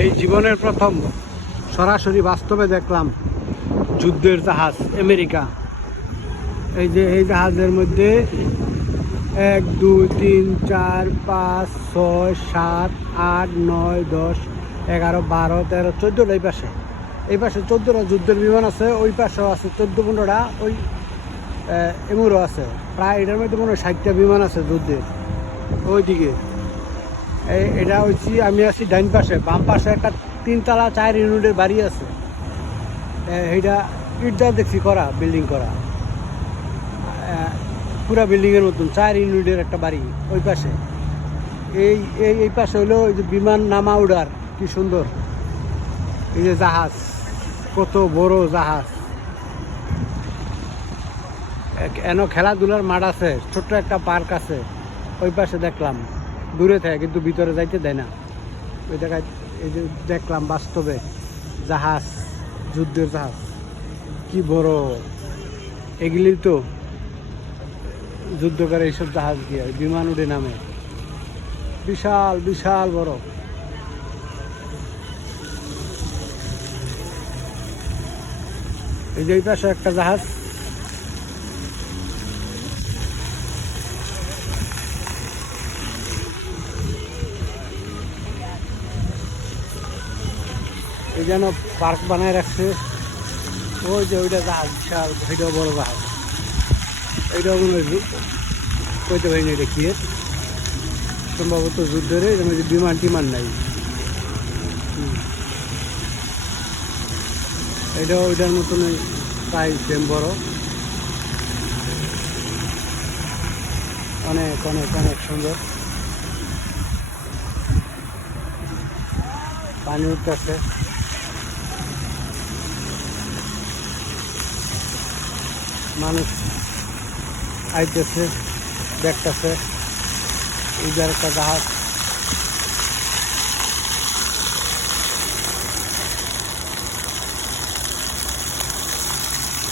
এই জীবনের প্রথম সরাসরি বাস্তবে দেখলাম যুদ্ধের জাহাজ আমেরিকা। এই যে এই জাহাজের মধ্যে 1 2 3 4 5 6 7 8 9 10 11 12 13 14টা এই পাশে 14টা যুদ্ধের বিমান আছে, ওই পাশেও আছে 14-15টা, ওই এমুরও আছে। প্রায় এটার মধ্যে মনে হয় 60টা বিমান আছে যুদ্ধের। ওইদিকে এটা হচ্ছে আমি আছি ডাইন পাশে, বাম পাশে একটা 3 তলা 4 ইউনিটের বাড়ি আছে। এইটা ইটটা দেখছি করা, বিল্ডিং করা, পুরা বিল্ডিংয়ের মতন 4 ইউনিটের একটা বাড়ি ওই পাশে। এই পাশে হলো ওই যে বিমান নামা উড়ার, কি সুন্দর। এই যে জাহাজ, কত বড় জাহাজ। এন খেলাধুলার মাঠ আছে, ছোট্ট একটা পার্ক আছে ওই পাশে দেখলাম দূরে থাকে, কিন্তু ভিতরে যাইতে দেয় না। ওই জায়গায় এই যে দেখলাম বাস্তবে জাহাজ, যুদ্ধের জাহাজ, কি বড়। এগুলি তো যুদ্ধ করে এইসব জাহাজ দিয়ে বিমান উড়ে নামে, বিশাল বিশাল বড়। এই যে এই পাশে একটা জাহাজ, এই যেন পার্ক বানায় রাখছে। ওই যে ওইটা জাহাজ বিশাল, ওইটাও বড় জাহাজ। এইটাও মনে হয় কইতে পারিনি এটা কি, সম্ভবত যুদ্ধের বিমান টিমান নাই। এটাও ওইটার মতন প্রায় সেম বড়, অনেক অনেক অনেক সুন্দর। পানি উঠতেছে, মানুষ আইতেছে, দেখতেছে। এই যে একটা জাহাজ,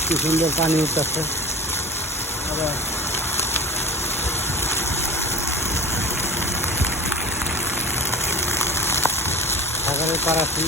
কি সুন্দর পানি উঠতেছে। আবার সাগরের পাড়াছি।